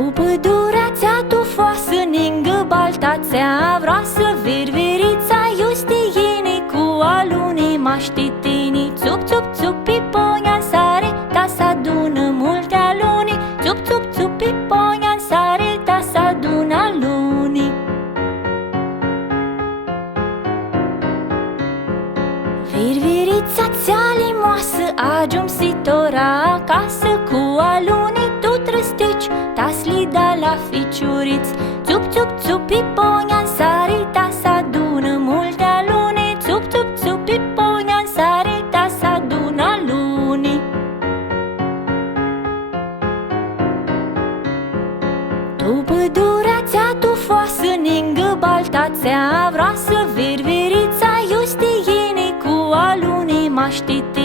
Tu pădurea țea tufoasă, ningă balta țea vroasă, virvirița iustiini cu alunii maștitini. Țup, țup, țup, piponia sare, ta s-adună multe aluni. Țup, țup, țup, piponia sare, ta s-adună aluni. Virvirița țea limoasă, ajumsitora acasă, cu alunii tu trăstici, ta-sli da la ficiuriți. Țup, țup, țup, piponia sare, ta s-adună multe aluni. Țup, țup, țup, piponia sare, ta s-adună aluni. Tu pădurea țea tufoasă, ningă balta țea vroasă, virvirița iustiini cu alunii maștiti.